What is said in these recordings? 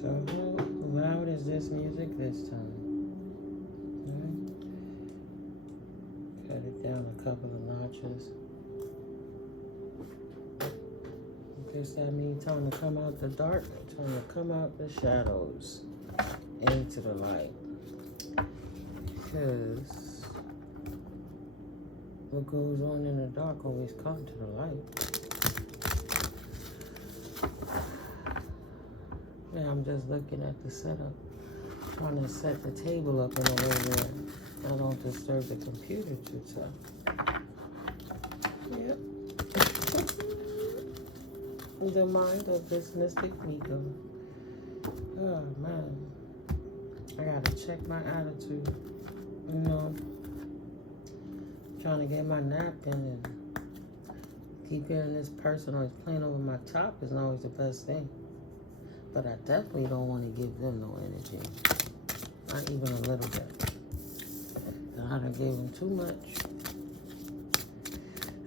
So how loud is this music this time? Alright. Cut it down a couple of notches. Guess that means time to come out the dark, time to come out the shadows into the light. Because what goes on in the dark always comes to the light. Yeah, I'm just looking at the setup, trying to set the table up in a way where I don't disturb the computer too tough. Yep. The mind of this mystic Miko. Oh man, I gotta check my attitude. You know, trying to get my nap in and keep hearing this person always playing over my top isn't always the best thing. But I definitely don't want to give them no energy. Not even a little bit. I done gave them too much.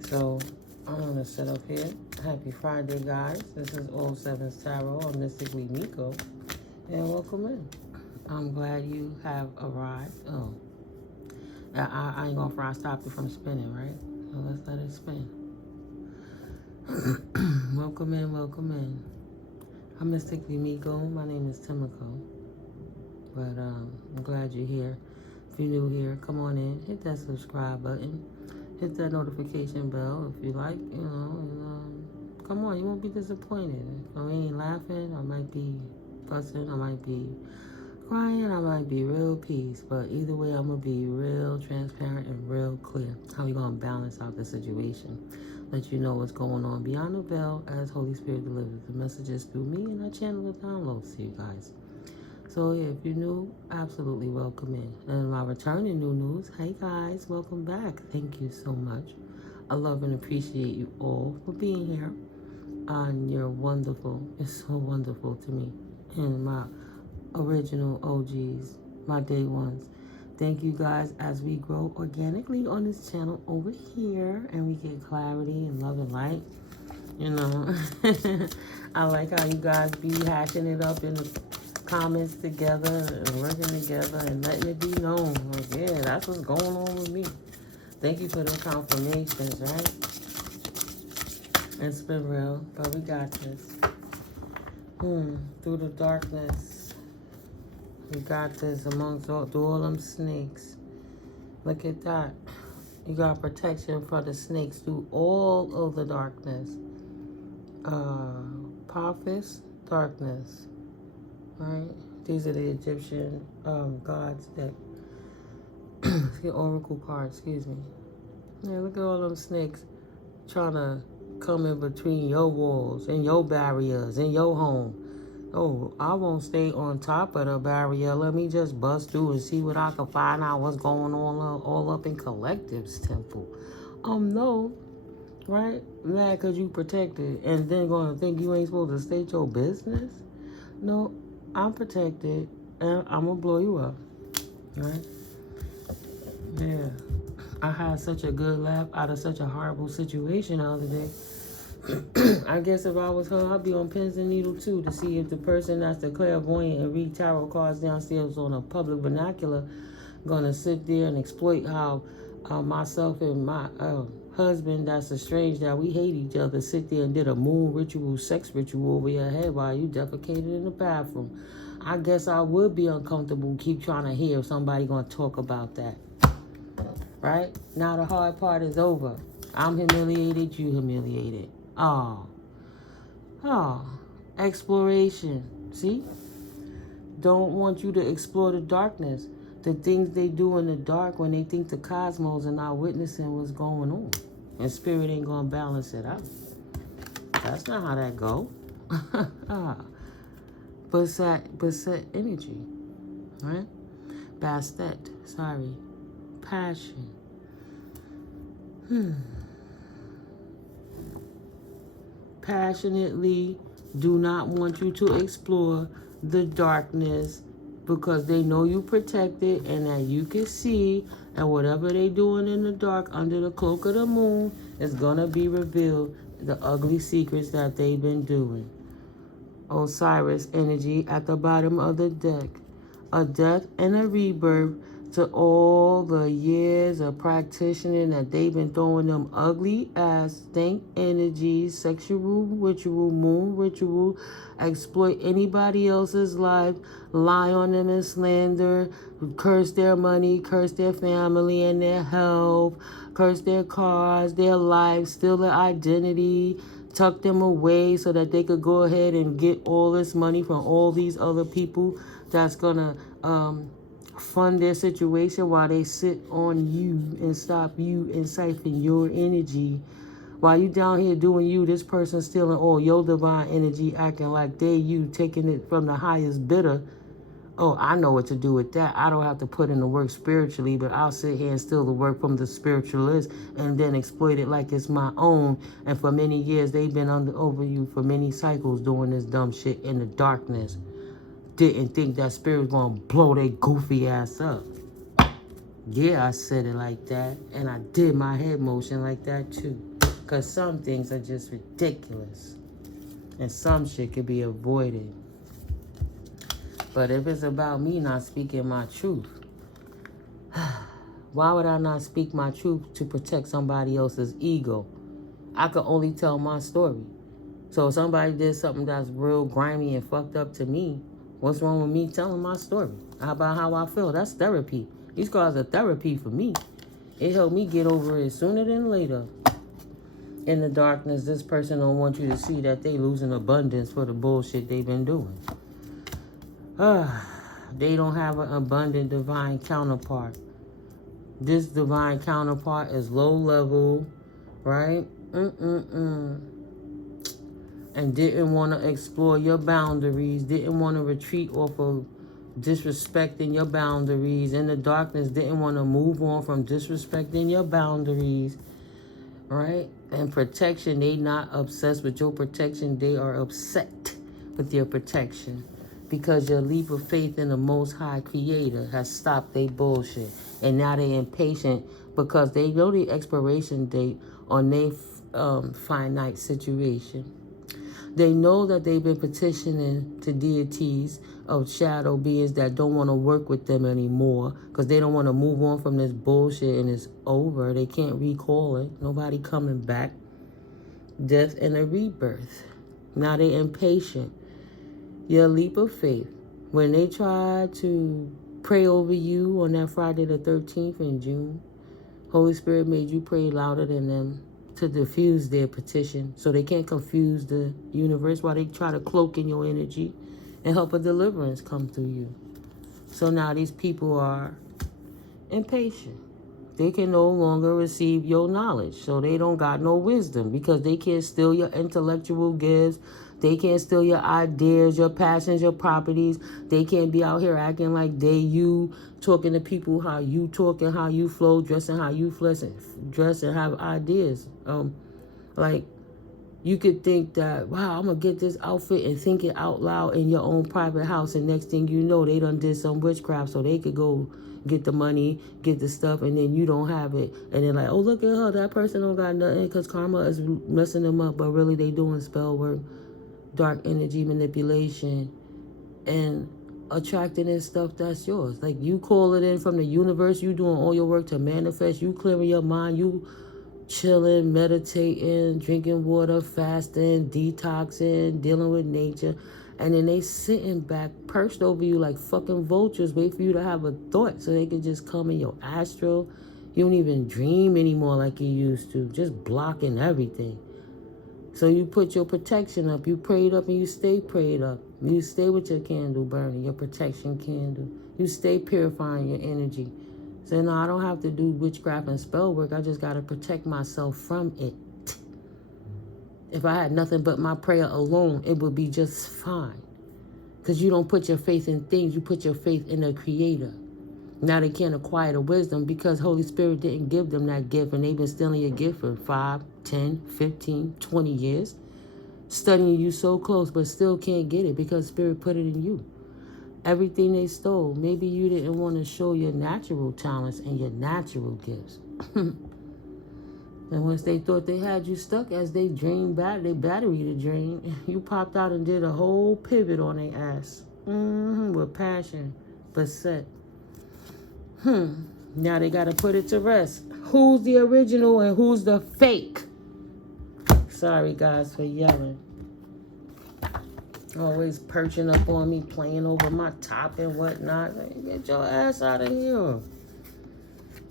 So I'm gonna set up here. Happy Friday, guys. This is All Sevens Tarot. I'm Mystically Miko. And welcome in. I'm glad you have arrived. Oh. I ain't gonna fry. I stopped it from spinning, right? So let's let it spin. Welcome in, welcome in. I'm Mystically Miko. My name is Timiko. But I'm glad you're here. If you're new here, come on in. Hit that subscribe button. Hit that notification bell if you like, you know. And, come on, you won't be disappointed. If I ain't laughing, I might be fussing, I might be crying, I might be real peace. But either way, I'm going to be real transparent and real clear. How we going to balance out the situation. Let you know what's going on beyond the veil as Holy Spirit delivers the messages through me, and I channel the downloads to you guys. So yeah, if you're new, absolutely welcome in. And my returning new news, hey guys, welcome back. Thank you so much. I love and appreciate you all for being here. And you're wonderful. It's so wonderful to me. And my original OGs, my day ones. Thank you guys as we grow organically on this channel over here and we get clarity and love and light. You know, I like how you guys be hashing it up in the comments together and working together and letting it be known. Like, yeah, that's what's going on with me. Thank you for the confirmations, right? It's been real, but we got this. Through the darkness. We got this amongst through all them snakes. Look at that. You got protection from the snakes through all of the darkness. Apophis, darkness. Right? These are the Egyptian gods that oracle cards, excuse me. Yeah, look at all them snakes trying to come in between your walls and your barriers and your home. Oh, I won't stay on top of the barrier. Let me just bust through and see what I can find out what's going on all up in Collective's temple. No, right? Mad because you protected and then going to think you ain't supposed to state your business? No, I'm protected and I'm going to blow you up, right? Yeah. I had such a good laugh out of such a horrible situation the other day. I guess if I was her, I'd be on pins and needles too to see if the person that's the clairvoyant and read tarot cards downstairs on a public vernacular gonna sit there and exploit how myself and my husband that's estranged that we hate each other sit there and did a moon ritual, sex ritual over your head while you defecated in the bathroom. I guess I would be uncomfortable, keep trying to hear if somebody gonna talk about that. Right? Now the hard part is over. I'm humiliated, you humiliated. Oh, exploration. See? Don't want you to explore the darkness. The things they do in the dark when they think the cosmos are not witnessing what's going on. And spirit ain't gonna balance it out. That's not how that go. Basset energy. Right? Bastet, sorry. Passion. Passionately do not want you to explore the darkness because they know you protected and that you can see, and whatever they doing in the dark under the cloak of the moon is gonna be revealed, the ugly secrets that they've been doing. Osiris energy at the bottom of the deck. A death and a rebirth to all the years of practicing that they've been throwing them ugly ass stink energies, sexual ritual, moon ritual, exploit anybody else's life, lie on them and slander, curse their money, curse their family and their health, curse their cars, their life, steal their identity, tuck them away so that they could go ahead and get all this money from all these other people that's gonna fund their situation while they sit on you and stop you and siphon your energy. While you down here doing you, this person stealing all your divine energy, acting like they you, taking it from the highest bidder. Oh, I know what to do with that. I don't have to put in the work spiritually, but I'll sit here and steal the work from the spiritualist and then exploit it like it's my own. And for many years, they've been over you for many cycles doing this dumb shit in the darkness. Didn't think that spirit was going to blow their goofy ass up. Yeah, I said it like that. And I did my head motion like that too. Because some things are just ridiculous. And some shit could be avoided. But if it's about me not speaking my truth, why would I not speak my truth to protect somebody else's ego? I could only tell my story. So if somebody did something that's real grimy and fucked up to me, what's wrong with me telling my story? How about how I feel? That's therapy. These cards are therapy for me. It helped me get over it sooner than later. In the darkness, this person don't want you to see that they losing abundance for the bullshit they've been doing. They don't have an abundant divine counterpart. This divine counterpart is low level, right? And didn't want to explore your boundaries, didn't want to retreat off of disrespecting your boundaries. In the darkness, didn't want to move on from disrespecting your boundaries, right? And protection, they not obsessed with your protection, they are upset with your protection. Because your leap of faith in the Most High Creator has stopped their bullshit. And now they're impatient because they know the expiration date on their finite situation. They know that they've been petitioning to deities of shadow beings that don't want to work with them anymore because they don't want to move on from this bullshit and it's over. They can't recall it. Nobody coming back. Death and a rebirth. Now they're impatient. Your leap of faith. When they tried to pray over you on that Friday the 13th in June, Holy Spirit made you pray louder than them to diffuse their petition so they can't confuse the universe while they try to cloak in your energy and help a deliverance come through you. So now these people are impatient. They can no longer receive your knowledge, so they don't got no wisdom because they can't steal your intellectual gifts. They can't steal your ideas, your passions, your properties. They can't be out here acting like they you, talking to people how you talk and how you flow, dressing how you dress and have ideas. Like, you could think that, wow, I'm going to get this outfit and think it out loud in your own private house. And next thing you know, they done did some witchcraft so they could go get the money, get the stuff, and then you don't have it. And they're like, oh, look at her. That person don't got nothing because karma is messing them up. But really, they doing spell work, dark energy manipulation, and attracting in stuff that's yours. Like, you call it in from the universe. You doing all your work to manifest. You clearing your mind. You chilling, meditating, drinking water, fasting, detoxing, dealing with nature. And then they sitting back, perched over you like fucking vultures, wait for you to have a thought so they can just come in your astral. You don't even dream anymore like you used to, just blocking everything. So you put your protection up, you prayed up and you stay prayed up. You stay with your candle burning, your protection candle. You stay purifying your energy. So no, I don't have to do witchcraft and spell work. I just got to protect myself from it. If I had nothing but my prayer alone, it would be just fine. Because you don't put your faith in things. You put your faith in the Creator. Now they can't acquire the wisdom because Holy Spirit didn't give them that gift. And they've been stealing your gift for 5, 10, 15, 20 years. Studying you so close, but still can't get it because Spirit put it in you. Everything they stole, maybe you didn't want to show your natural talents and your natural gifts. And once they thought they had you stuck as they drained their battery to drain, you popped out and did a whole pivot on their ass. With passion, but set. Now they got to put it to rest. Who's the original and who's the fake? Sorry, guys, for yelling. Always perching up on me, playing over my top and whatnot. Get your ass out of here.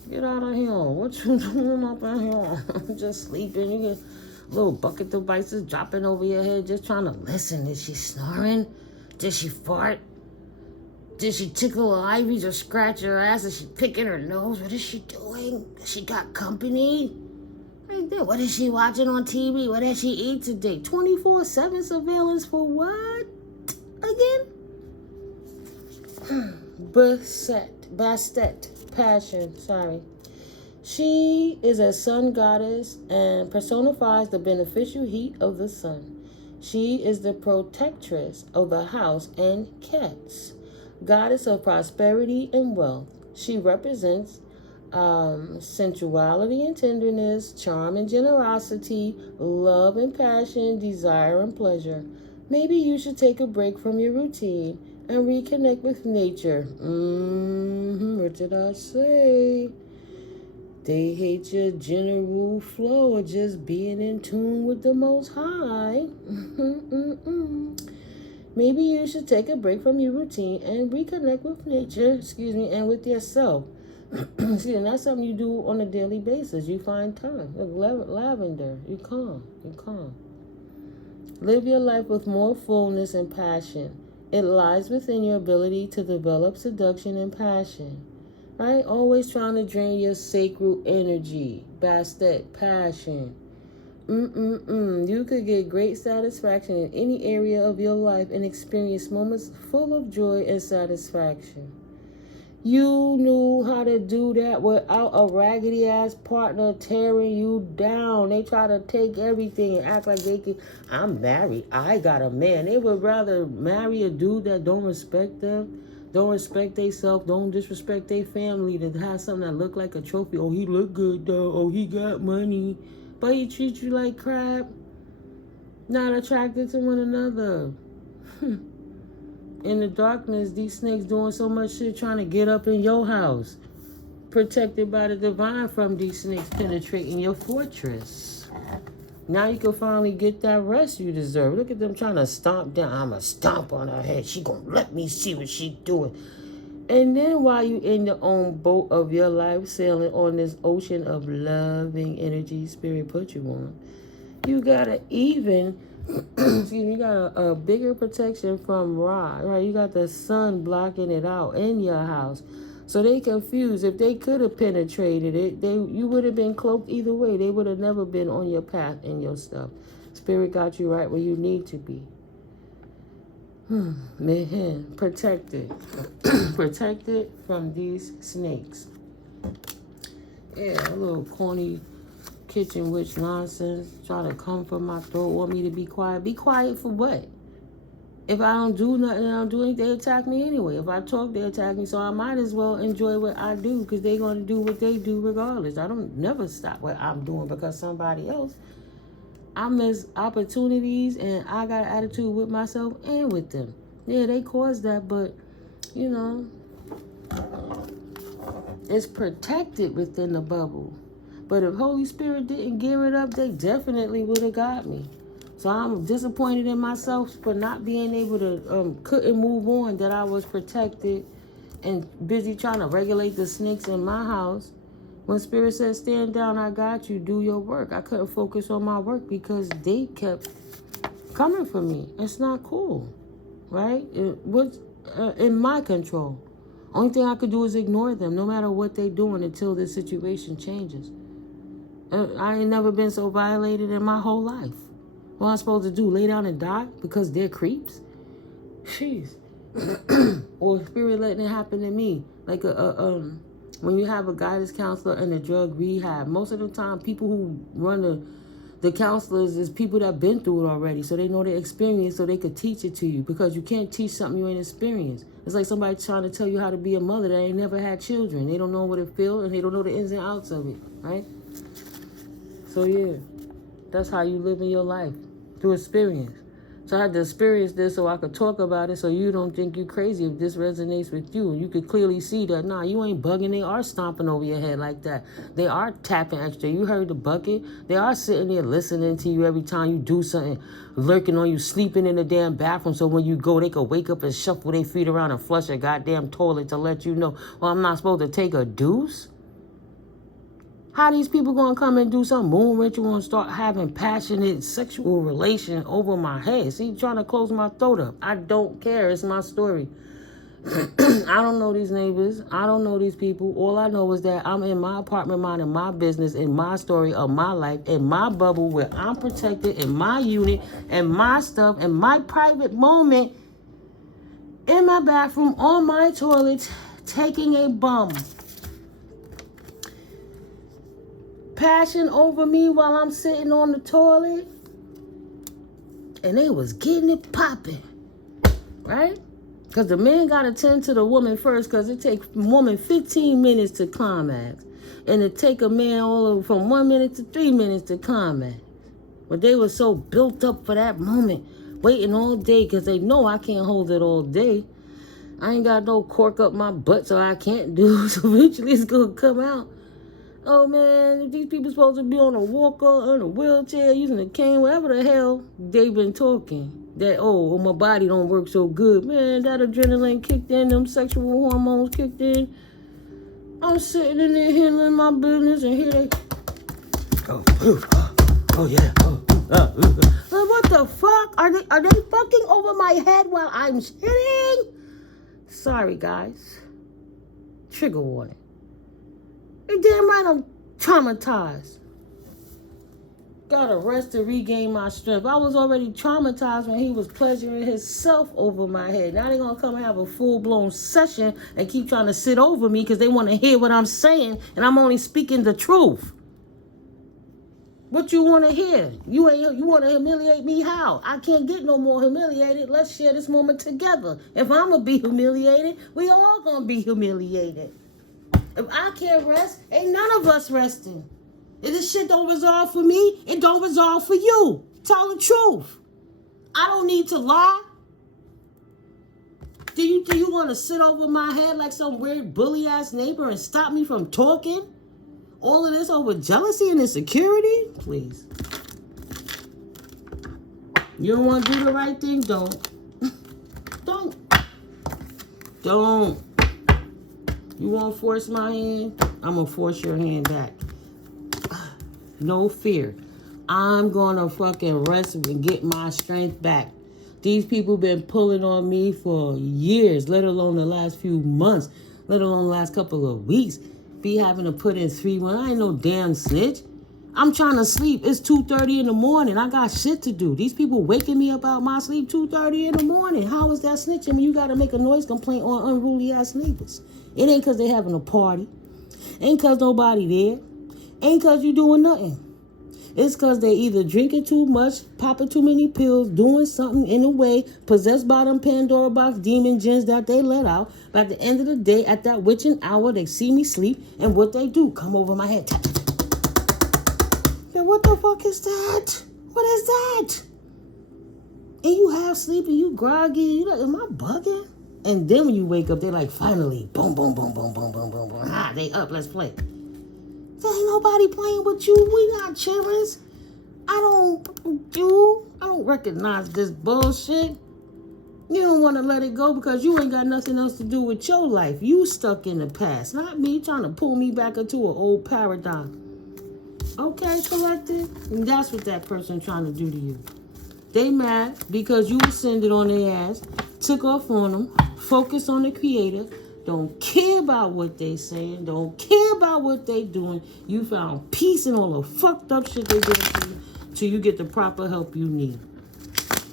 Get out of here. What you doing up in here? Just sleeping. You get little bucket devices dropping over your head, just trying to listen. Is she snoring? Did she fart? Did she tickle her ivories or scratch her ass? Is she picking her nose? What is she doing? She got company? Right there. What is she watching on TV? What did she eat today? 24/7 surveillance for what? Again? Bastet. Passion. Sorry. She is a sun goddess and personifies the beneficial heat of the sun. She is the protectress of the house and cats. Goddess of prosperity and wealth. She represents sensuality and tenderness, charm and generosity, love and passion, desire and pleasure. Maybe you should take a break from your routine and reconnect with nature. What did I say? They hate your general flow of just being in tune with the Most High. Maybe you should take a break from your routine and reconnect with nature, and with yourself. See, and that's something you do on a daily basis. You find time. Like lavender. You calm. Live your life with more fullness and passion. It lies within your ability to develop seduction and passion. Right? Always trying to drain your sacred energy. Bastet, passion. You could get great satisfaction in any area of your life and experience moments full of joy and satisfaction. You knew how to do that without a raggedy ass partner tearing you down. They try to take everything and act like they can. I'm married. I got a man. They would rather marry a dude that don't respect them, don't respect themselves, don't disrespect their family, than have something that look like a trophy. Oh, he look good though. Oh, he got money. But he treats you like crap. Not attracted to one another. In the darkness, these snakes doing so much shit trying to get up in your house. Protected by the divine from these snakes penetrating your fortress. Now you can finally get that rest you deserve. Look at them trying to stomp down. I'ma stomp on her head. She gonna let me see what she doing. And then while you in your own boat of your life, sailing on this ocean of loving energy Spirit put you on, you got you got a bigger protection from Ra, right? You got the sun blocking it out in your house. So they confused. If they could have penetrated it, you would have been cloaked either way. They would have never been on your path and your stuff. Spirit got you right where you need to be. Protected. Protected from these snakes. Yeah, a little corny kitchen witch nonsense. Try to come from my throat, want me to be quiet. Be quiet for what? If I don't do nothing, I don't do anything, they attack me anyway. If I talk, they attack me. So I might as well enjoy what I do because they're going to do what they do regardless. I don't never stop what I'm doing because somebody else. I miss opportunities and I got an attitude with myself and with them. Yeah, they caused that, but, you know, it's protected within the bubble. But if Holy Spirit didn't gear it up, they definitely would have got me. So I'm disappointed in myself for not being able to, couldn't move on, that I was protected and busy trying to regulate the snakes in my house. When Spirit said, stand down, I got you, do your work. I couldn't focus on my work because they kept coming for me. It's not cool, right? It was in my control. Only thing I could do is ignore them, no matter what they're doing, until this situation changes. I ain't never been so violated in my whole life. What am I supposed to do? Lay down and die because they're creeps? Jeez. Or Spirit letting it happen to me. Like when you have a guidance counselor and a drug rehab, most of the time people who run the counselors is people that been through it already. So they know the experience so they could teach it to you, because you can't teach something you ain't experienced. It's like somebody trying to tell you how to be a mother that ain't never had children. They don't know what it feels and they don't know the ins and outs of it, right? So yeah, that's how you live in your life, through experience. So I had to experience this so I could talk about it, so you don't think you crazy if this resonates with you. And you could clearly see that, nah, you ain't bugging. They are stomping over your head like that. They are tapping extra. You heard the bucket. They are sitting there listening to you every time you do something, lurking on you, sleeping in the damn bathroom, so when you go, they could wake up and shuffle their feet around and flush a goddamn toilet to let you know, well, I'm not supposed to take a deuce? How these people gonna come and do some moon ritual and start having passionate sexual relation over my head? See, trying to close my throat up. I don't care. It's my story. I don't know these neighbors. I don't know these people. All I know is that I'm in my apartment minding my business, in my story of my life, in my bubble where I'm protected, in my unit, and my stuff, and my private moment, in my bathroom, on my toilet, taking a bum. Passion over me while I'm sitting on the toilet, and they was getting it popping, right? Because the man got to tend to the woman first, because it takes a woman 15 minutes to climax, and it take a man all over from 1 minute to 3 minutes to climax. But they were so built up for that moment, waiting all day, because they know I can't hold it all day. I ain't got no cork up my butt, so I can't do, so eventually it's going to come out. Oh man, if these people supposed to be on a walker, on a wheelchair, using a cane, whatever the hell they've been talking. That, oh, my body don't work so good. Man, that adrenaline kicked in, them sexual hormones kicked in. I'm sitting in there handling my business, and here they, oh yeah, what the fuck? Are they fucking over my head while I'm shitting? Sorry, guys. Trigger warning. You're damn right I'm traumatized. Gotta rest to regain my strength. I was already traumatized when he was pleasuring himself over my head. Now they're gonna come and have a full-blown session and keep trying to sit over me because they want to hear what I'm saying, and I'm only speaking the truth. What you want to hear? You want to humiliate me? How? I can't get no more humiliated. Let's share this moment together. If I'm gonna be humiliated, we all gonna be humiliated. If I can't rest, ain't none of us resting. If this shit don't resolve for me, it don't resolve for you. Tell the truth. I don't need to lie. Do you want to sit over my head like some weird bully-ass neighbor and stop me from talking? All of this over jealousy and insecurity? Please. You don't want to do the right thing? Don't. Don't. You want to force my hand? I'm going to force your hand back. No fear. I'm going to fucking rest and get my strength back. These people been pulling on me for years, let alone the last few months, let alone the last couple of weeks. Be having to put in 3 months. I ain't no damn snitch. I'm trying to sleep. It's 2:30 in the morning. I got shit to do. These people waking me up out my sleep 2:30 in the morning. How is that snitching? You got to make a noise complaint on unruly ass neighbors. It ain't because they having a party. Ain't because nobody there. Ain't because you doing nothing. It's because they either drinking too much, popping too many pills, doing something in a way, possessed by them Pandora box demon jinns that they let out. But at the end of the day, at that witching hour, they see me sleep, and what they do, come over my head. Yeah, what the fuck is that? What is that? And you half sleep and you groggy. You like, am I bugging? And then when you wake up, they're like, finally, boom, boom, boom, boom, boom, boom, boom, boom. Ah, they up, let's play. There ain't nobody playing with you. We not cheerers. I don't recognize this bullshit. You don't want to let it go because you ain't got nothing else to do with your life. You stuck in the past, not me trying to pull me back into an old paradigm. Okay, collective? And that's what that person trying to do to you. They mad because you ascended on their ass, took off on them, focused on the creator, don't care about what they saying, don't care about what they doing. You found peace in all the fucked up shit they did to you till you get the proper help you need.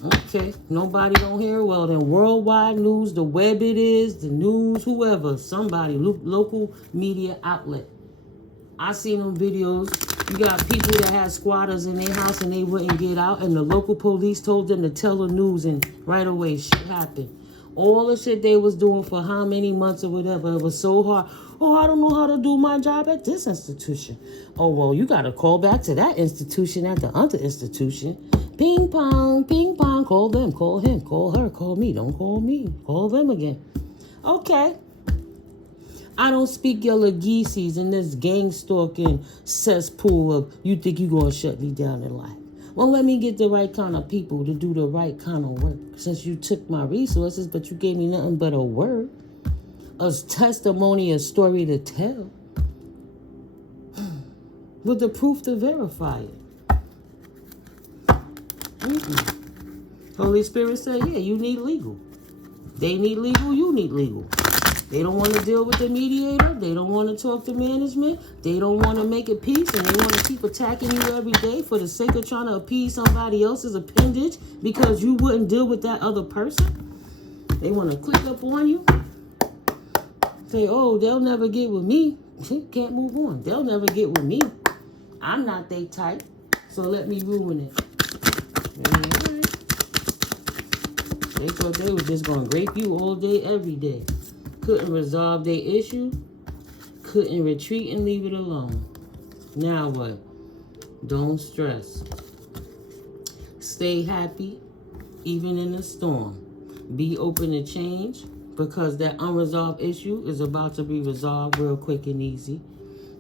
Okay, nobody don't hear? Well, then worldwide news, the web it is, the news, whoever, somebody, local media outlet. I seen them videos. You got people that had squatters in their house and they wouldn't get out, and the local police told them to tell the news, and right away shit happened. All the shit they was doing for how many months or whatever, it was so hard. Oh, I don't know how to do my job at this institution. Oh, well, you got to call back to that institution at the other institution. Ping pong, call them, call him, call her, call me. Don't call me, call them again. Okay. I don't speak your legacies in this gang stalking cesspool of you think you going to shut me down in life. Well, let me get the right kind of people to do the right kind of work. Since you took my resources, but you gave me nothing but a word, a testimony, a story to tell, with the proof to verify it. Holy Spirit said, yeah, you need legal. They need legal, you need legal. They don't want to deal with the mediator. They don't want to talk to management. They don't want to make it peace, and they want to keep attacking you every day for the sake of trying to appease somebody else's appendage because you wouldn't deal with that other person. They want to click up on you. Say, oh, they'll never get with me. Can't move on. They'll never get with me. I'm not they type, so let me ruin it. Right. They thought they were just going to grape you all day, every day. Couldn't resolve their issue. Couldn't retreat and leave it alone. Now what? Don't stress. Stay happy, even in the storm. Be open to change, because that unresolved issue is about to be resolved real quick and easy.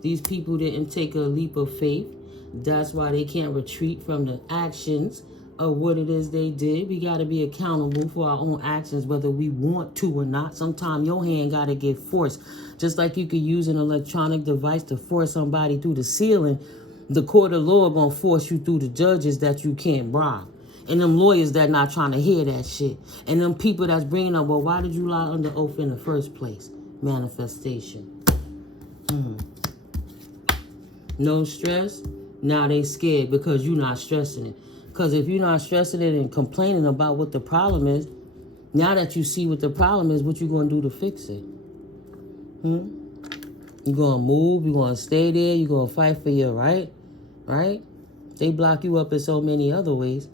These people didn't take a leap of faith. That's why they can't retreat from the actions of what it is they did. We got to be accountable for our own actions, whether we want to or not. Sometimes your hand got to get forced. Just like you could use an electronic device to force somebody through the ceiling, the court of law going to force you through the judges that you can't bribe. And them lawyers that not trying to hear that shit. And them people that's bringing up, well, why did you lie under oath in the first place? Manifestation. No stress. Now they scared because you're not stressing it. Because if you're not stressing it and complaining about what the problem is, now that you see what the problem is, what you going to do to fix it? You going to move? You going to stay there? You going to fight for your right? Right? They block you up in so many other ways.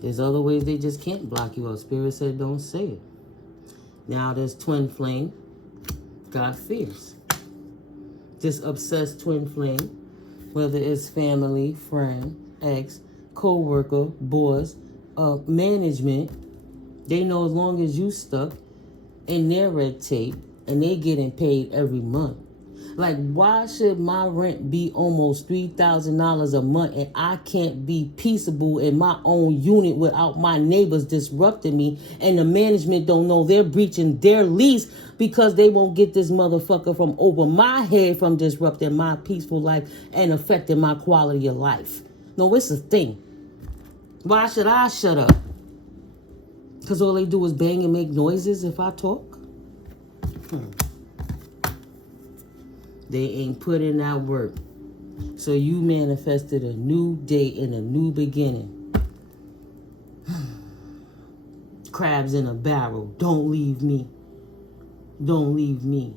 There's other ways they just can't block you up. Spirit said don't say it. Now this twin flame got fierce. This obsessed twin flame, whether it's family, friend, ex, co-worker, boss, management, they know as long as you stuck in their red tape and they getting paid every month. Like, why should my rent be almost $3,000 a month and I can't be peaceable in my own unit without my neighbors disrupting me, and the management don't know they're breaching their lease because they won't get this motherfucker from over my head from disrupting my peaceful life and affecting my quality of life? No, it's a thing. Why should I shut up? Because all they do is bang and make noises if I talk? They ain't put in that work. So you manifested a new day and a new beginning. Crabs in a barrel. Don't leave me. Don't leave me.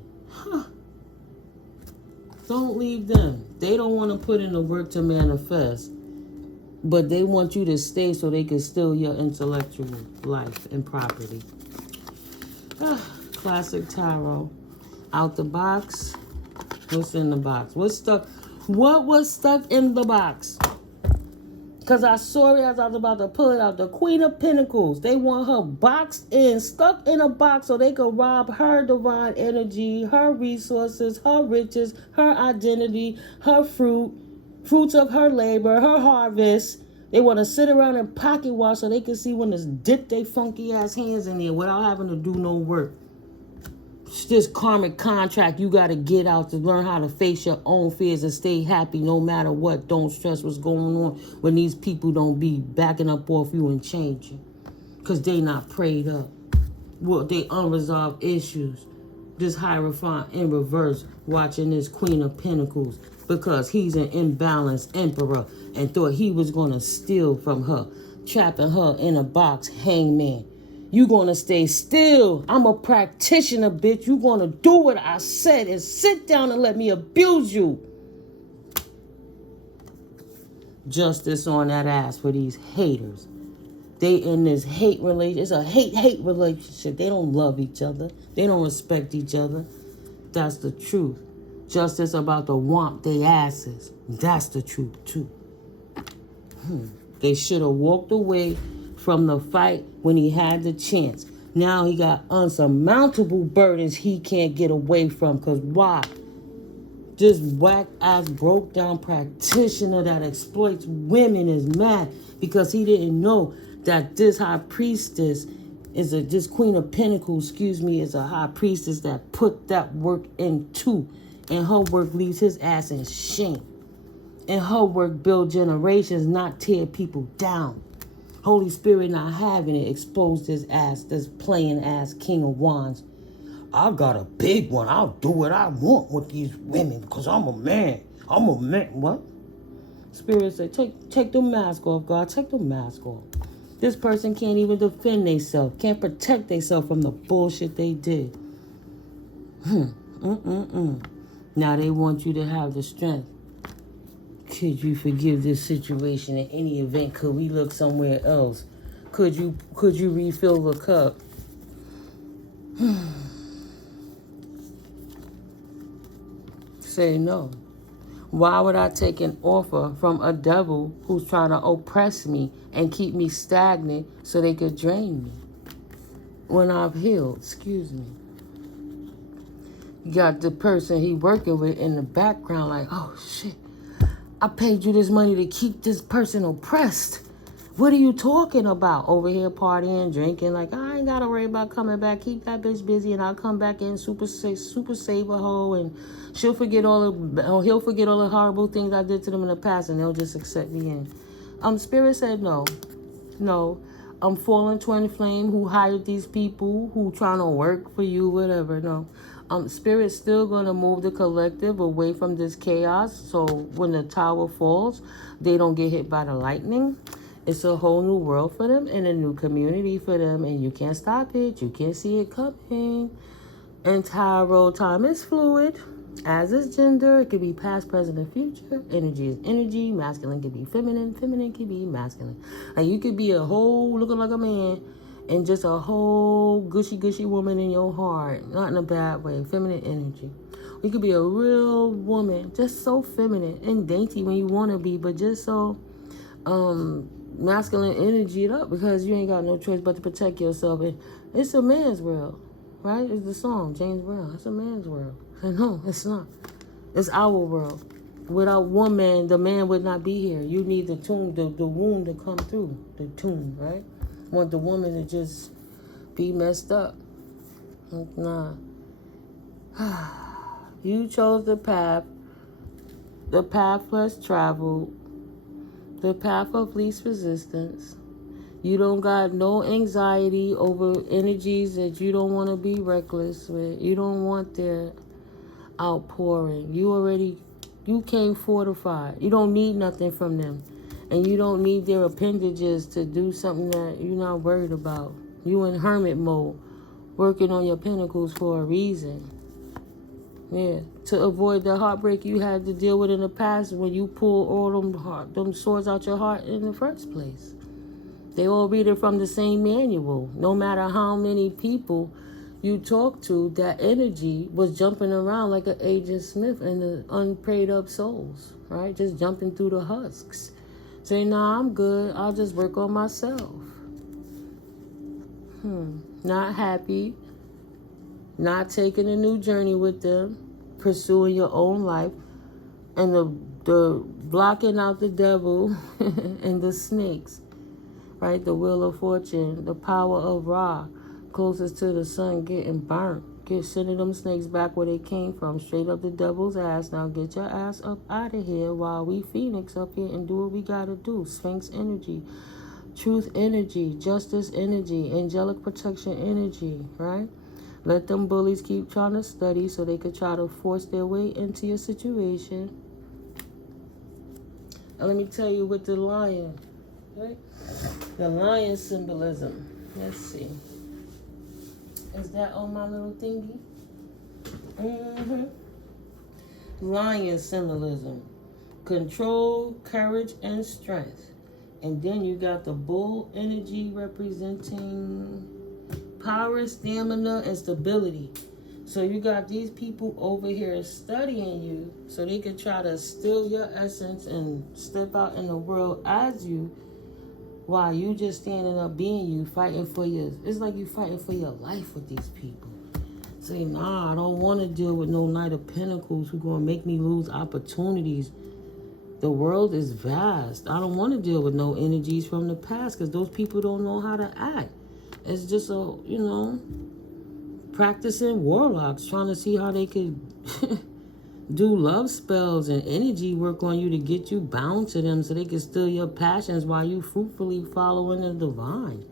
Don't leave them. They don't want to put in the work to manifest. But they want you to stay so they can steal your intellectual life and property. Classic tarot. Out the box. What's in the box? What's stuck? What was stuck in the box? Because I saw it as I was about to pull it out. The Queen of Pentacles. They want her boxed in, stuck in a box so they could rob her divine energy, her resources, her riches, her identity, her fruits of her labor, her harvest. They want to sit around and pocket watch so they can see when to dip their funky ass hands in there without having to do no work. It's this karmic contract you got to get out to learn how to face your own fears and stay happy no matter what. Don't stress what's going on when these people don't be backing up off you and changing. Because they not prayed up. Well, they unresolved issues. This Hierophant in reverse watching this Queen of Pentacles because he's an imbalanced emperor and thought he was going to steal from her, trapping her in a box, hangman. You gonna stay still. I'm a practitioner, bitch. You gonna do what I said and sit down and let me abuse you. Justice on that ass for these haters. They in this hate relationship. It's a hate relationship. They don't love each other. They don't respect each other. That's the truth. Justice about to womp they asses. That's the truth too. They should have walked away from the fight when he had the chance. Now he got unsurmountable burdens he can't get away from. Because why? This whack-ass broke-down practitioner that exploits women is mad because he didn't know that this high priestess is this Queen of Pentacles, is a high priestess that put that work into. And her work leaves his ass in shame. And her work build generations, not tear people down. Holy Spirit not having it, exposed his ass, this playing ass King of Wands. I got a big one. I'll do what I want with these women because I'm a man. I'm a man. What? Spirit said, take the mask off, God. Take the mask off. This person can't even defend themselves. Can't protect themselves from the bullshit they did. Now they want you to have the strength. Could you forgive this situation in any event? Could we look somewhere else? Could you refill the cup? Say no. Why would I take an offer from a devil who's trying to oppress me and keep me stagnant so they could drain me? When I've healed, excuse me. You got the person he working with in the background like, oh shit, I paid you this money to keep this person oppressed. What are you talking about? Over here partying, drinking, like, I ain't gotta worry about coming back. Keep that bitch busy and I'll come back in super save a hoe and he'll forget all the horrible things I did to them in the past and they'll just accept me in. Spirit said no. I'm fallen twin flame who hired these people who trying to work for you, whatever. No. Spirit's still going to move the collective away from this chaos. So when the tower falls, they don't get hit by the lightning. It's a whole new world for them and a new community for them. And you can't stop it. You can't see it coming. And tarot time is fluid. As is gender. It could be past, present, and future. Energy is energy. Masculine could be feminine. Feminine could be masculine. Like you could be a whole looking like a man and just a whole gushy woman in your heart. Not in a bad way. Feminine energy. You could be a real woman. Just so feminine and dainty when you want to be. But just so masculine energy it up because you ain't got no choice but to protect yourself. And it's a man's world. Right? It's the song, James Brown. It's a man's world. No, it's not. It's our world. Without one man, the man would not be here. You need the tomb, the womb to come through. The tomb, right? Want the woman to just be messed up. Nah. You chose the path less traveled, the path of least resistance. You don't got no anxiety over energies that you don't want to be reckless with. You don't want their outpouring. You came fortified. You don't need nothing from them. And you don't need their appendages to do something that you're not worried about. You in hermit mode, working on your pentacles for a reason. Yeah, to avoid the heartbreak you had to deal with in the past when you pulled all them swords out your heart in the first place. They all read it from the same manual. No matter how many people you talk to, that energy was jumping around like an Agent Smith in the unprayed up souls, right? Just jumping through the husks. Saying, nah, I'm good. I'll just work on myself. Not happy. Not taking a new journey with them. Pursuing your own life. And the blocking out the devil and the snakes. Right? The wheel of fortune. The power of Ra. Closest to the sun getting burnt. Sending them snakes back where they came from. Straight up the devil's ass. Now get your ass up out of here while we Phoenix up here and do what we gotta do. Sphinx energy. Truth energy. Justice energy. Angelic protection energy. Right? Let them bullies keep trying to study so they could try to force their way into your situation. And let me tell you with the lion. Right? The lion symbolism. Let's see. Is that on my little thingy? Lion symbolism. Control, courage, and strength. And then you got the bull energy representing power, stamina, and stability. So you got these people over here studying you so they can try to steal your essence and step out in the world as you, while you just standing up being you, fighting for your, it's like you fighting for your life with these people. Say, nah, I don't want to deal with no Knight of Pentacles who going to make me lose opportunities. The world is vast. I don't want to deal with no energies from the past because those people don't know how to act. It's just a, practicing warlocks, trying to see how they could do love spells and energy work on you to get you bound to them so they can steal your passions while you fruitfully following the divine.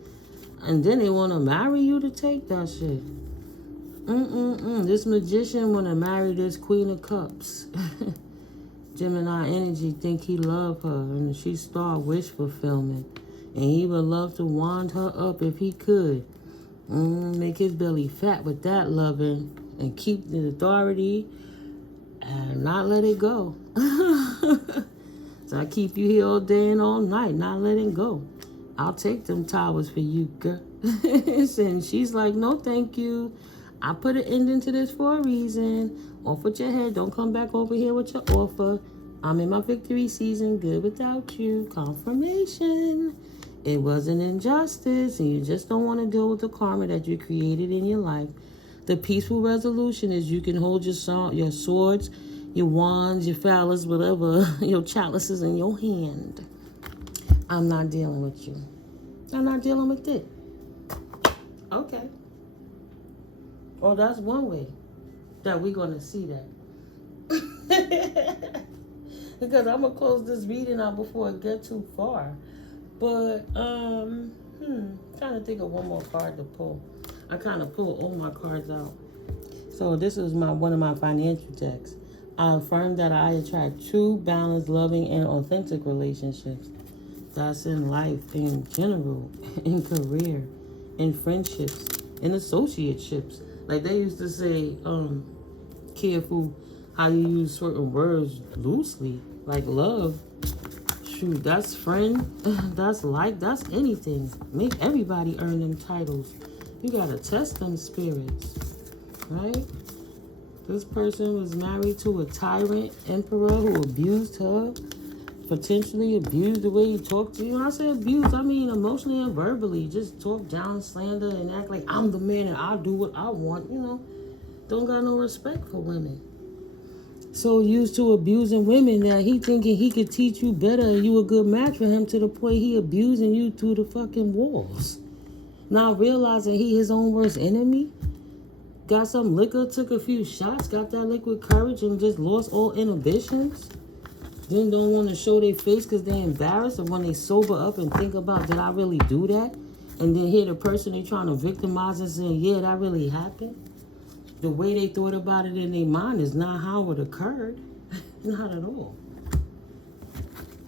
And then they want to marry you to take that shit. This magician want to marry this Queen of Cups. Gemini energy think he love her and she start wish fulfillment. And he would love to wand her up if he could. Make his belly fat with that loving and keep the authority and not let it go. So I keep you here all day and all night, not letting go. I'll take them towers for you, girl. And she's like, no, thank you. I put an ending to this for a reason. Off with your head. Don't come back over here with your offer. I'm in my victory season. Good without you. Confirmation. It was an injustice, and you just don't want to deal with the karma that you created in your life. The peaceful resolution is you can hold your swords, your wands, your phallus, whatever, your chalices in your hand. I'm not dealing with you. I'm not dealing with it. Okay. Oh, that's one way that we're going to see that. Because I'm going to close this reading out before it gets too far. But, trying to think of one more card to pull. I kind of pulled all my cards out. So this is one of my financial decks. I affirm that I attract true, balanced, loving, and authentic relationships. That's in life, in general, in career, in friendships, in associateships. Like they used to say, careful how you use certain words loosely. Like love. Shoot, that's friend, that's like, that's anything. Make everybody earn them titles. You gotta test them spirits, right? This person was married to a tyrant emperor who abused her, potentially abused the way he talked to you. When I say abused, I mean emotionally and verbally. Just talk down, slander, and act like I'm the man and I'll do what I want, Don't got no respect for women. So used to abusing women that he thinking he could teach you better and you a good match for him to the point he abusing you through the fucking walls. Now realizing he his own worst enemy. Got some liquor, took a few shots, got that liquid courage and just lost all inhibitions. Then don't want to show their face because they're embarrassed. And when they sober up and think about, did I really do that? And then hear the person they trying to victimize and saying, yeah, that really happened. The way they thought about it in their mind is not how it occurred. Not at all.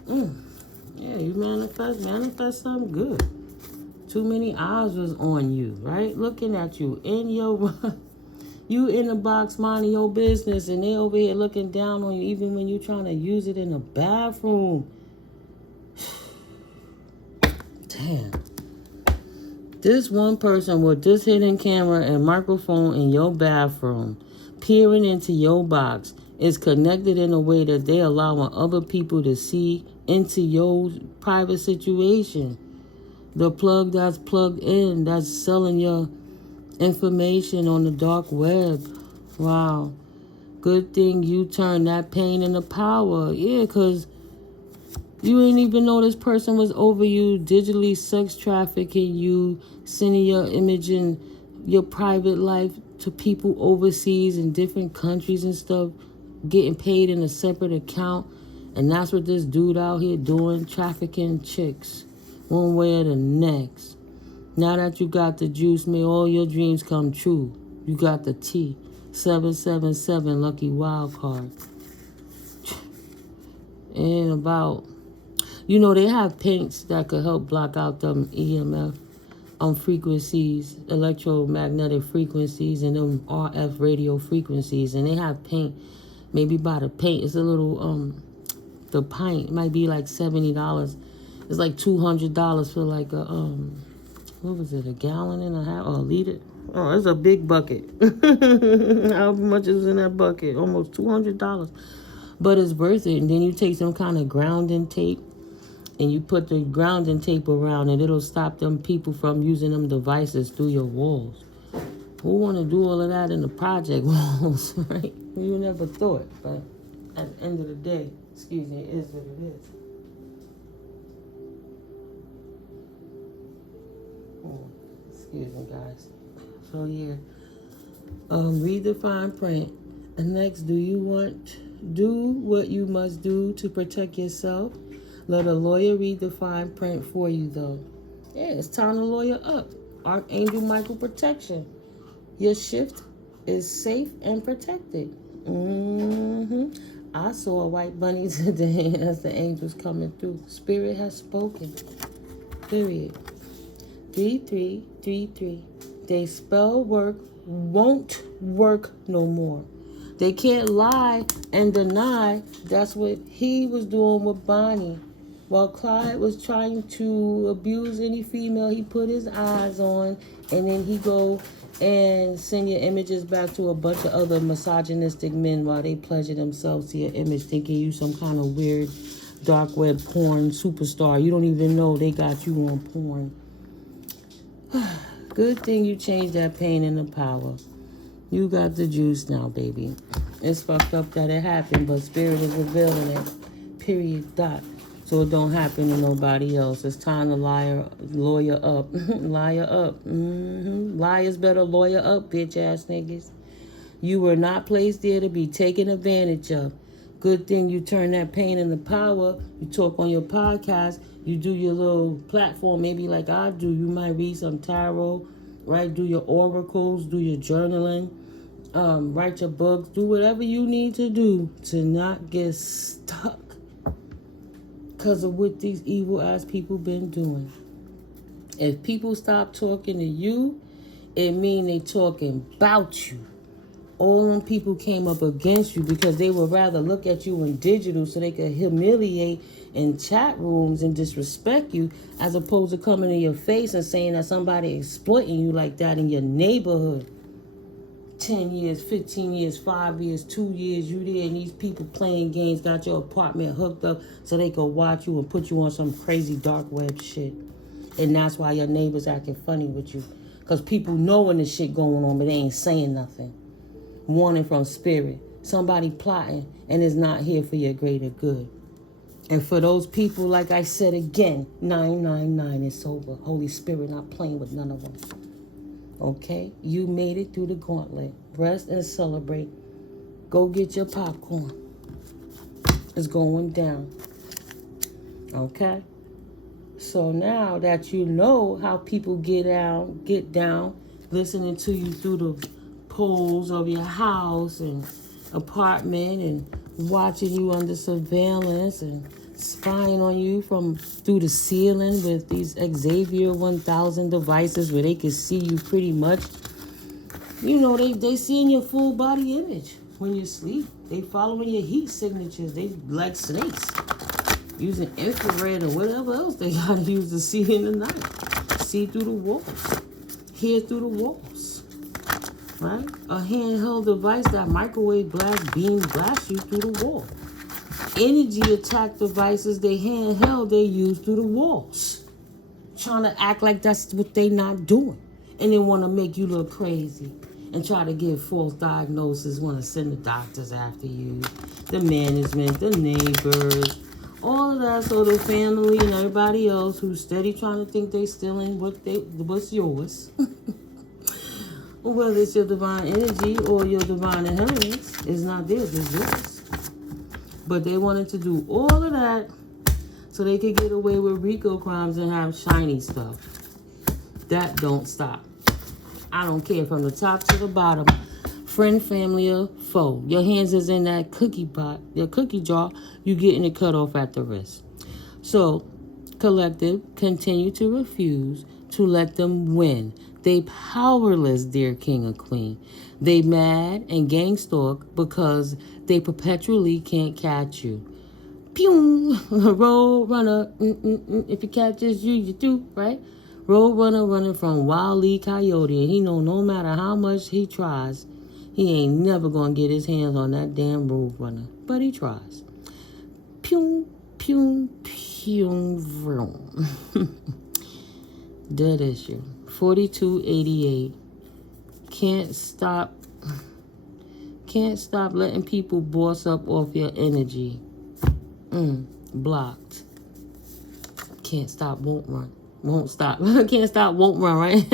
Yeah, you manifest something good. Too many eyes was on you, right? Looking at you in your... You in the box minding your business and they over here looking down on you even when you're trying to use it in the bathroom. Damn. This one person with this hidden camera and microphone in your bathroom, peering into your box, is connected in a way that they allowing other people to see into your private situation. The plug that's plugged in, that's selling your information on the dark web. Wow. Good thing you turned that pain into power. Yeah, because you ain't even know this person was over you, digitally sex trafficking you, sending your image and your private life to people overseas in different countries and stuff, getting paid in a separate account. And that's what this dude out here doing, trafficking chicks, one way or the next. Now that you got the juice, may all your dreams come true. You got the T. 777 lucky wild card. And about... they have paints that could help block out them EMF frequencies, electromagnetic frequencies, and them RF radio frequencies. And they have paint, maybe by the paint. It's a little, the pint might be like $70. It's like $200 for like a what was it, a gallon and a half or a liter? Oh, it's a big bucket. How much is in that bucket? Almost $200. But it's worth it. And then you take some kind of grounding tape and you put the grounding tape around it. It'll stop them people from using them devices through your walls. Who want to do all of that in the project walls, right? You never thought. But at the end of the day, excuse me, it is what it is. Excuse me, guys. So, yeah. Read the fine print. And next, do what you must do to protect yourself. Let a lawyer read the fine print for you, though. Yeah, it's time to lawyer up. Archangel Michael protection. Your shift is safe and protected. I saw a white bunny today as the angels coming through. Spirit has spoken. Period. 3333. They spell work won't work no more. They can't lie and deny. That's what he was doing with Bonnie. While Clyde was trying to abuse any female he put his eyes on, and then he go and send your images back to a bunch of other misogynistic men while they pleasure themselves to your image, thinking you some kind of weird dark web porn superstar. You don't even know they got you on porn. Good thing you changed that pain into power. You got the juice now, baby. It's fucked up that it happened, but Spirit is revealing it. Period. Dot. So it don't happen to nobody else. It's time to lawyer up. Liar up. Liars better lawyer up, bitch ass niggas. You were not placed there to be taken advantage of. Good thing you turn that pain into power. You talk on your podcast. You do your little platform, maybe like I do. You might read some tarot, right? Do your oracles, do your journaling, write your books, do whatever you need to do to not get stuck because of what these evil ass people been doing. If people stop talking to you, it mean they talking about you. All them people came up against you because they would rather look at you in digital so they could humiliate in chat rooms and disrespect you, as opposed to coming in your face and saying that somebody exploiting you like that in your neighborhood. 10 years, 15 years, 5 years, 2 years, you there, and these people playing games, got your apartment hooked up so they could watch you and put you on some crazy dark web shit. And that's why your neighbors acting funny with you. Because people knowing the shit going on, but they ain't saying nothing. Warning from Spirit. Somebody plotting and is not here for your greater good. And for those people, like I said again, 999 is over. Holy Spirit not playing with none of them. Okay? You made it through the gauntlet. Rest and celebrate. Go get your popcorn. It's going down. Okay? So now that you know how people get down, listening to you through the poles of your house and apartment and watching you under surveillance and spying on you from through the ceiling with these Xavier 1000 devices where they can see you pretty much. You know, they seeing your full body image when you sleep. They following your heat signatures. They like snakes. Using infrared or whatever else they gotta use to see in the night. See through the walls. Hear through the walls. Right? A handheld device that microwave blast beam blasts you through the wall. Energy attack devices, they handheld, they use through the walls. Trying to act like that's what they not doing. And they want to make you look crazy. And try to give false diagnosis, want to send the doctors after you. The management, the neighbors, all of that. So the family and everybody else who's steady trying to think they stealing what's yours. Whether it's your divine energy or your divine inheritance, it's not theirs, it's yours. But they wanted to do all of that so they could get away with RICO crimes and have shiny stuff. That don't stop. I don't care from the top to the bottom. Friend, family, or foe. Your hands is in that cookie pot, your cookie jar, you getting it cut off at the wrist. So, collective, continue to refuse to let them win. They powerless, dear king or queen. They mad and gang stalk because they perpetually can't catch you. Pew! Road runner. If you catches you, you do, right? Road runner running from Wile E. Coyote. And he know no matter how much he tries, he ain't never gonna get his hands on that damn road runner. But he tries. Pew, pew, pew, vroom. Dead issue. 4288. Can't stop letting people boss up off your energy. Blocked. Can't stop, won't run. Won't stop. Can't stop, won't run, right?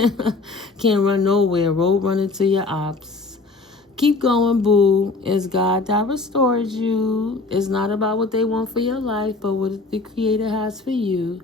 Can't run nowhere. Road running to your ops. Keep going, boo. It's God that restores you. It's not about what they want for your life, but what the Creator has for you.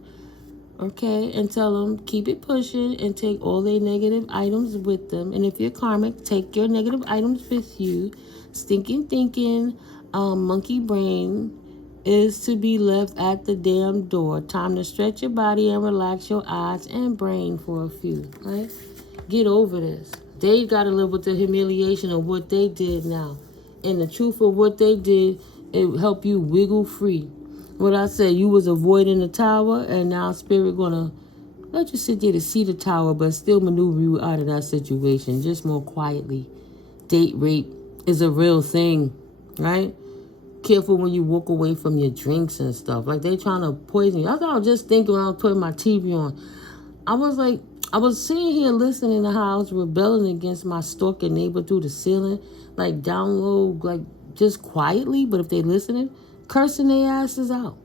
Okay? And tell them, keep it pushing and take all their negative items with them. And if you're karmic, take your negative items with you. Stinking thinking, monkey brain is to be left at the damn door. Time to stretch your body and relax your eyes and brain for a few, right? Get over this. They got to live with the humiliation of what they did now. And the truth of what they did, it help you wiggle free. What I said, you was avoiding the tower, and now Spirit gonna let you sit there to see the tower, but still maneuver you out of that situation, just more quietly. Date rape is a real thing, right? Careful when you walk away from your drinks and stuff. Like, they trying to poison you. I was just thinking when I was putting my TV on. I was sitting here listening to how I was rebelling against my stalking neighbor through the ceiling. Like, down low, like, just quietly. But if they listening, cursing their asses out.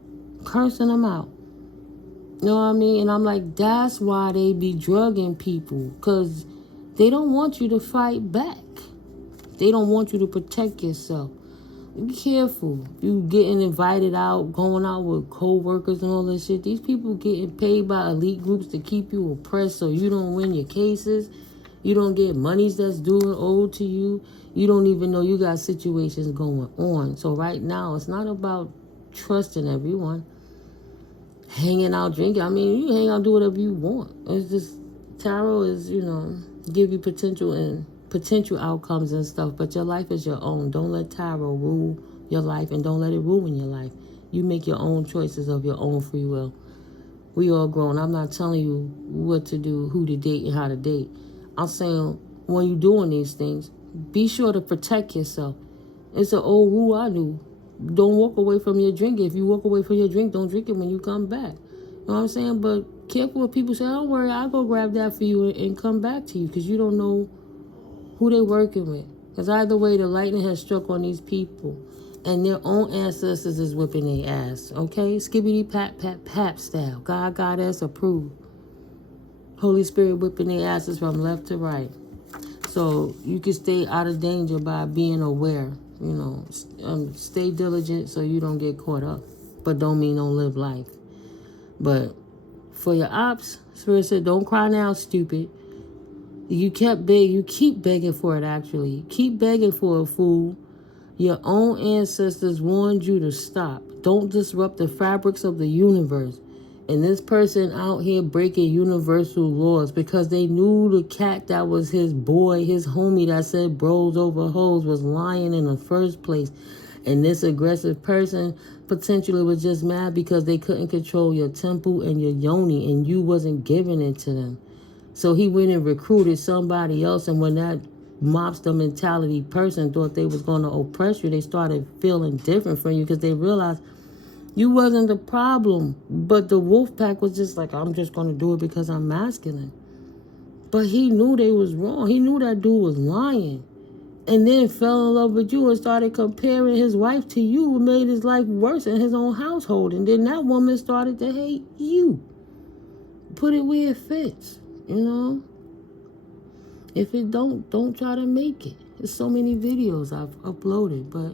Cursing them out. You know what I mean? And I'm like, that's why they be drugging people. Because they don't want you to fight back. They don't want you to protect yourself. Be careful. You getting invited out, going out with co-workers and all this shit. These people getting paid by elite groups to keep you oppressed so you don't win your cases. You don't get monies that's due and owed to you. You don't even know you got situations going on. So right now, it's not about trusting everyone. Hanging out, drinking. I mean, you hang out, do whatever you want. It's just, tarot is, give you potential outcomes and stuff, but your life is your own. Don't let tarot rule your life, and don't let it ruin your life. You make your own choices of your own free will. We all grown. I'm not telling you what to do, who to date, and how to date. I'm saying when you're doing these things, be sure to protect yourself. It's an old rule I do. Don't walk away from your drink. If you walk away from your drink, don't drink it when you come back. You know what I'm saying? But careful what people say. Don't worry, I'll go grab that for you and come back to you, because you don't know who they working with. Because either way, the lightning has struck on these people, and their own ancestors is whipping their ass. Okay? Skibbity pat pat pap style. God Goddess approved. Holy Spirit whipping their asses from left to right. So you can stay out of danger by being aware. Stay diligent so you don't get caught up. But don't mean don't live life. But for your ops, Spirit said, don't cry now, stupid. You keep begging for it, actually. You keep begging for a fool. Your own ancestors warned you to stop. Don't disrupt the fabrics of the universe. And this person out here breaking universal laws because they knew the cat that was his boy, his homie that said bros over hoes was lying in the first place. And this aggressive person potentially was just mad because they couldn't control your temple and your yoni, and you wasn't giving it to them. So he went and recruited somebody else, and when that mobster mentality person thought they was going to oppress you, they started feeling different from you because they realized you wasn't the problem. But the wolf pack was just like, I'm just going to do it because I'm masculine. But he knew they was wrong. He knew that dude was lying. And then fell in love with you and started comparing his wife to you, and made his life worse in his own household. And then that woman started to hate you. Put it where it fits. If it don't try to make it. There's so many videos I've uploaded, but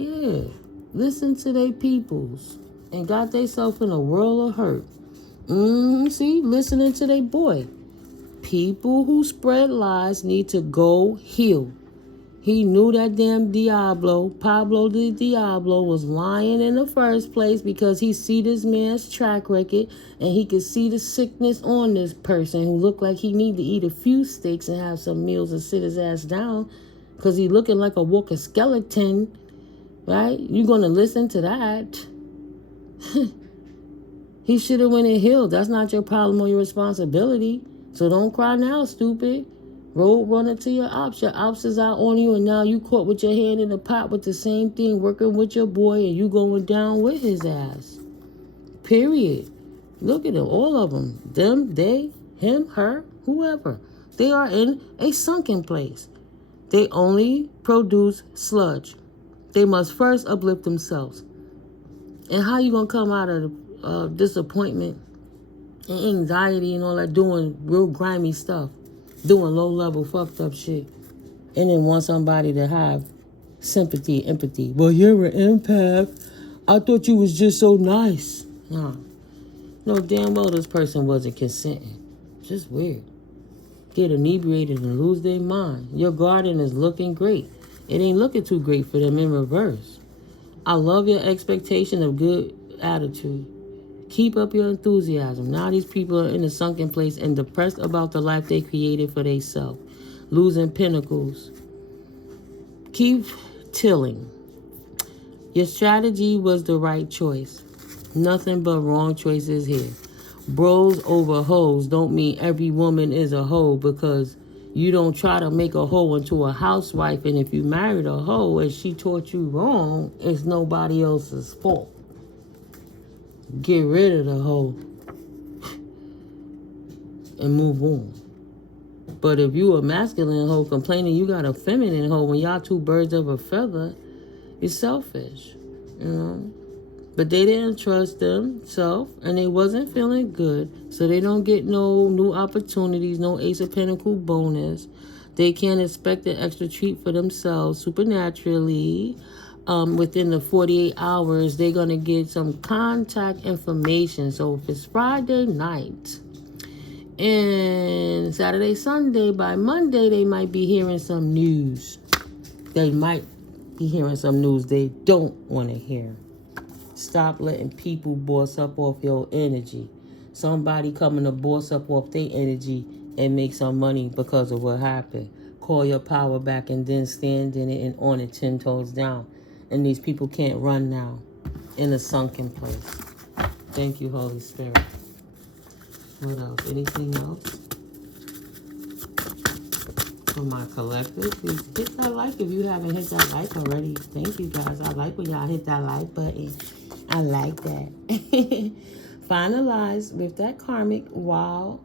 yeah, listen to they peoples and got theyself in a world of hurt. See, listening to they boy. People who spread lies need to go heal. He knew that damn Pablo the Diablo, was lying in the first place because he see this man's track record and he could see the sickness on this person who looked like he need to eat a few steaks and have some meals and sit his ass down because he looking like a walking skeleton, right? You going to listen to that. He should have went and healed. That's not your problem or your responsibility. So don't cry now, stupid. Road runner to your ops. Your ops is out on you, and now you caught with your hand in the pot with the same thing, working with your boy, and you going down with his ass. Period. Look at them, all of them. Them, they, him, her, whoever. They are in a sunken place. They only produce sludge. They must first uplift themselves. And how you going to come out of disappointment and anxiety and all that doing real grimy stuff, doing low-level fucked up shit, and then want somebody to have sympathy, empathy? Well, you're an empath. I thought you was just so nice. No, damn well this person wasn't consenting. Just weird. Get inebriated and lose their mind. Your garden is looking great. It ain't looking too great for them in reverse. I love your expectation of good attitude. Keep up your enthusiasm. Now these people are in a sunken place and depressed about the life they created for themselves. Losing pinnacles. Keep tilling. Your strategy was the right choice. Nothing but wrong choices here. Bros over hoes don't mean every woman is a hoe, because you don't try to make a hoe into a housewife, and if you married a hoe and she taught you wrong, it's nobody else's fault. Get rid of the hoe and move on. But if you a masculine hoe complaining you got a feminine hoe when y'all two birds of a feather, you're selfish, you know? But they didn't trust themselves, and they wasn't feeling good, so they don't get no new opportunities, no Ace of Pentacles bonus. They can't expect an extra treat for themselves supernaturally. Within the 48 hours, they're going to get some contact information. So if it's Friday night and Saturday, Sunday, by Monday, they might be hearing some news. They might be hearing some news they don't want to hear. Stop letting people boss up off your energy. Somebody coming to boss up off their energy and make some money because of what happened. Call your power back and then stand in it and on it 10 toes down. And these people can't run now in a sunken place. Thank you, Holy Spirit. What else? Anything else? For my collective, please hit that like if you haven't hit that like already. Thank you, guys. I like when y'all hit that like button. I like that. Finalize with that karmic while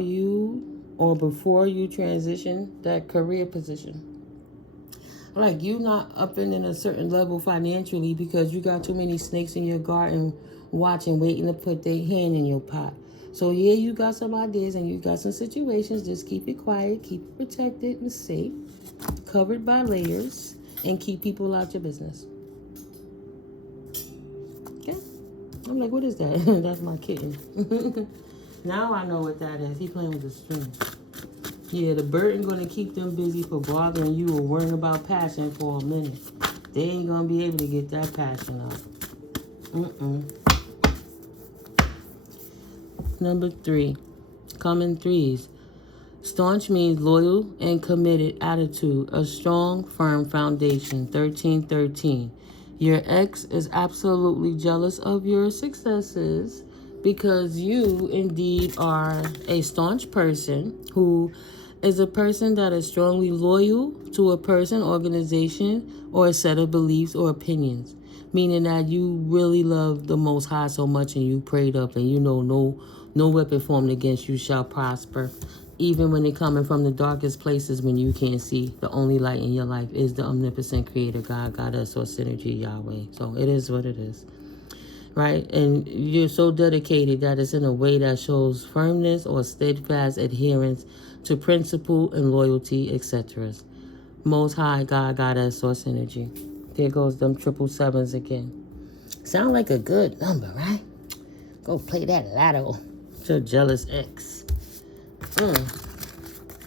you or before you transition that career position. Like you not upping in a certain level financially because you got too many snakes in your garden watching, waiting to put their hand in your pot. So yeah, you got some ideas and you got some situations. Just keep it quiet, keep it protected and safe, covered by layers, and keep people out your business. Okay? I'm like, what is that? That's my kitten. Now I know what that is. He playing with the string. Yeah, the burden gonna keep them busy for bothering you or worrying about passion for a minute. They ain't gonna be able to get that passion out. Number 3, common threes. Staunch means loyal and committed attitude, a strong, firm foundation. 1313. Your ex is absolutely jealous of your successes because you indeed are a staunch person who is a person that is strongly loyal to a person, organization, or a set of beliefs or opinions. Meaning that you really love the Most High so much and you prayed up and you know no weapon formed against you shall prosper. Even when they're coming from the darkest places when you can't see, the only light in your life is the omnipotent creator, God, Goddess, or Synergy, Yahweh. So it is what it is. Right? And you're so dedicated that it's in a way that shows firmness or steadfast adherence to principle and loyalty, etc. Most High, God, Goddess, or Synergy. There goes them 777s again. Sound like a good number, right? Go play that lotto. Your jealous ex.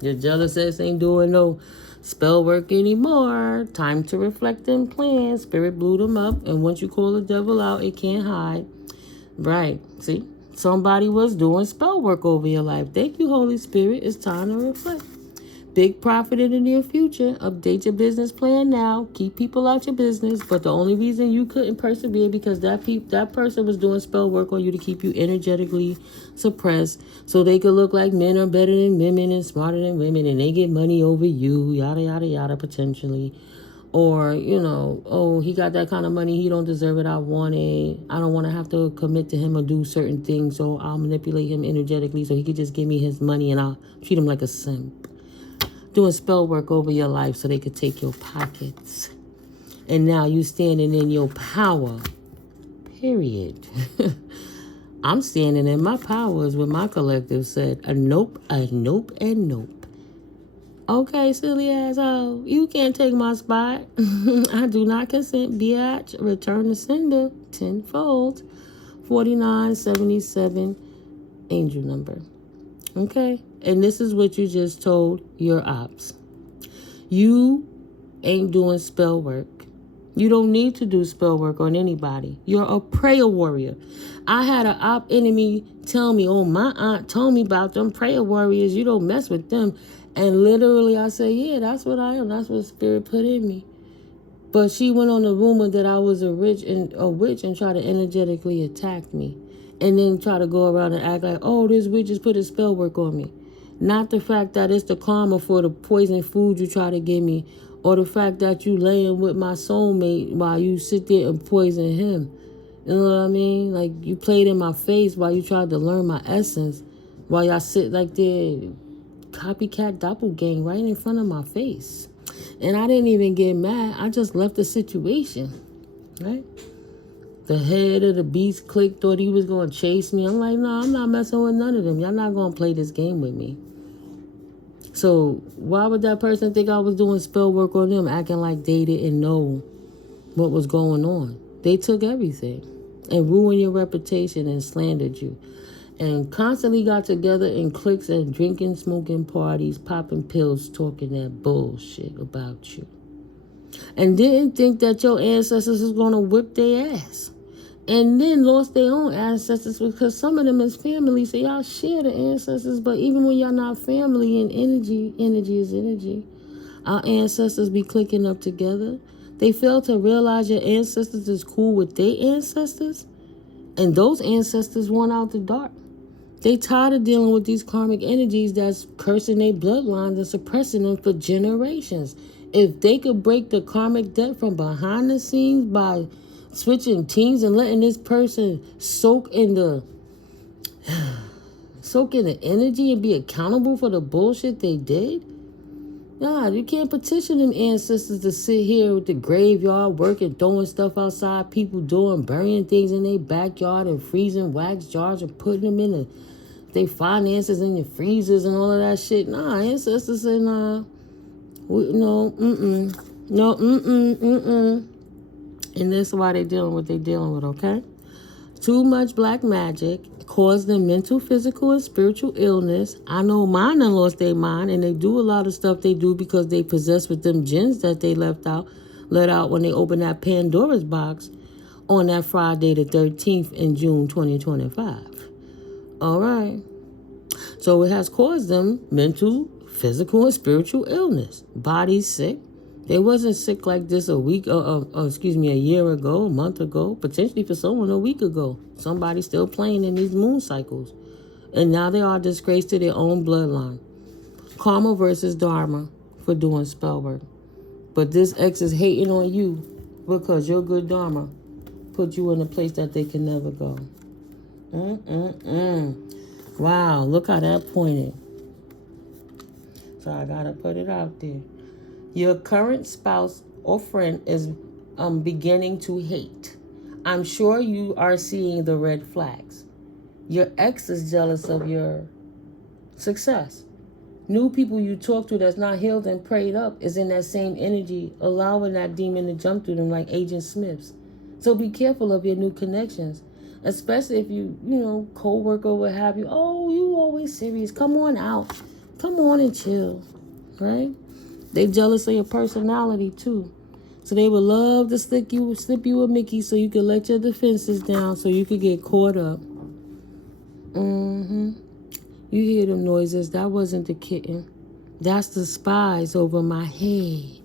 Your jealous ex ain't doing no spell work anymore. Time to reflect and plan. Spirit blew them up. And once you call the devil out, it can't hide. Right. See? Somebody was doing spell work over your life. Thank you, Holy Spirit. It's time to reflect. Big profit in the near future. Update your business plan now. Keep people out your business. But the only reason you couldn't persevere because that person was doing spell work on you to keep you energetically suppressed, so they could look like men are better than women and smarter than women, and they get money over you. Yada yada yada. Potentially. Or, oh, he got that kind of money. He don't deserve it. I want it. I don't want to have to commit to him or do certain things. So I'll manipulate him energetically so he could just give me his money and I'll treat him like a simp. Doing spell work over your life so they could take your pockets. And now you standing in your power. Period. I'm standing in my power is what my collective said. A nope, and nope. Okay, silly asshole. You can't take my spot. I do not consent, biatch. Return the sender tenfold. 4977 angel number. Okay? And this is what you just told your ops. You ain't doing spell work. You don't need to do spell work on anybody. You're a prayer warrior. I had an op enemy tell me, oh, my aunt told me about them prayer warriors. You don't mess with them. And literally I said, yeah, that's what I am. That's what Spirit put in me. But she went on the rumor that I was a witch and tried to energetically attack me. And then try to go around and act like, oh, this witch just put a spell work on me. Not the fact that it's the karma for the poison food you try to give me. Or the fact that you laying with my soulmate while you sit there and poison him. You know what I mean? Like, you played in my face while you tried to learn my essence. While y'all sit like there, copycat doppelgang right in front of my face. And I didn't even get mad. I just left the situation. Right? The head of the beast clique thought he was going to chase me. I'm like, no, I'm not messing with none of them. Y'all not going to play this game with me. So why would that person think I was doing spell work on them, acting like they didn't know what was going on? They took everything and ruined your reputation and slandered you. And constantly got together in cliques and drinking, smoking parties, popping pills, talking that bullshit about you. And didn't think that your ancestors was going to whip their ass. And then lost their own ancestors because some of them is family. So y'all share the ancestors. But even when y'all not family and energy is energy. Our ancestors be clicking up together. They fail to realize your ancestors is cool with their ancestors. And those ancestors want out the dark. They tired of dealing with these karmic energies that's cursing their bloodlines and suppressing them for generations. If they could break the karmic debt from behind the scenes by switching teams and letting this person soak in the energy and be accountable for the bullshit they did. Nah, you can't petition them ancestors to sit here with the graveyard working, throwing stuff outside, people doing, burying things in their backyard and freezing wax jars and putting them in their finances in your freezers and all of that shit. Nah, ancestors say nah. And that's why they're dealing with what they're dealing with, okay? Too much black magic caused them mental, physical, and spiritual illness. I know mine done lost their mind, and they do a lot of stuff they do because they possessed with them jinns that they let out when they opened that Pandora's box on that Friday the 13th in June 2025. All right. So it has caused them mental, physical, and spiritual illness. Bodies sick. They wasn't sick like this a year ago, a month ago, potentially for someone a week ago. Somebody still playing in these moon cycles. And now they are disgraced to their own bloodline. Karma versus dharma for doing spell work. But this ex is hating on you because your good dharma put you in a place that they can never go. Wow, look how that pointed. So I gotta put it out there. Your current spouse or friend is beginning to hate. I'm sure you are seeing the red flags. Your ex is jealous of your success. New people you talk to that's not healed and prayed up is in that same energy, allowing that demon to jump through them like Agent Smiths. So be careful of your new connections, especially if you co-worker or what have you. Oh, you always serious. Come on out. Come on and chill, right? They jealous of your personality too. So they would love to slip you a Mickey so you could let your defenses down so you could get caught up. You hear them noises. That wasn't the kitten. That's the spies over my head.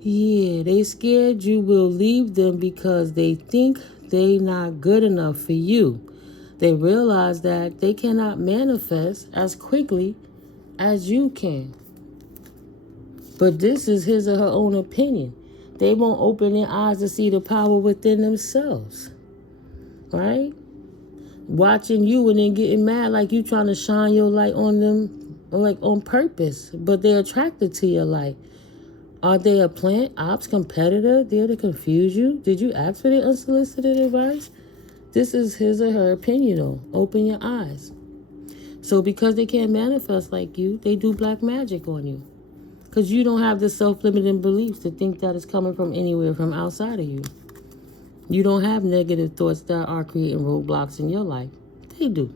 Yeah, they scared you will leave them because they think they not good enough for you. They realize that they cannot manifest as quickly as you can. But this is his or her own opinion. They won't open their eyes to see the power within themselves. Right? Watching you and then getting mad like you trying to shine your light on them, like on purpose. But they're attracted to your light. Are they a plant, ops, competitor there to confuse you? Did you ask for their unsolicited advice? This is his or her opinion, though. Open your eyes. So because they can't manifest like you, they do black magic on you. Because you don't have the self-limiting beliefs to think that it's coming from anywhere from outside of you. You don't have negative thoughts that are creating roadblocks in your life. They do.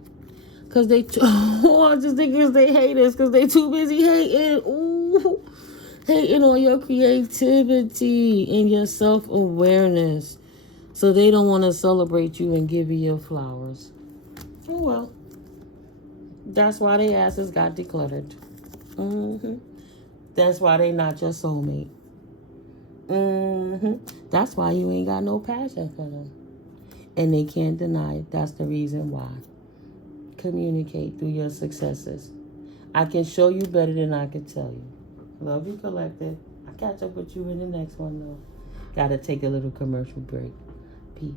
Because they... I just think it's they haters because they too busy hating. Ooh. Hating on your creativity and your self-awareness. So they don't want to celebrate you and give you your flowers. Oh, well. That's why their asses got decluttered. That's why they not your soulmate. That's why you ain't got no passion for them. And they can't deny it. That's the reason why. Communicate through your successes. I can show you better than I can tell you. Love you, collective. I'll catch up with you in the next one, though. Gotta take a little commercial break. Peace.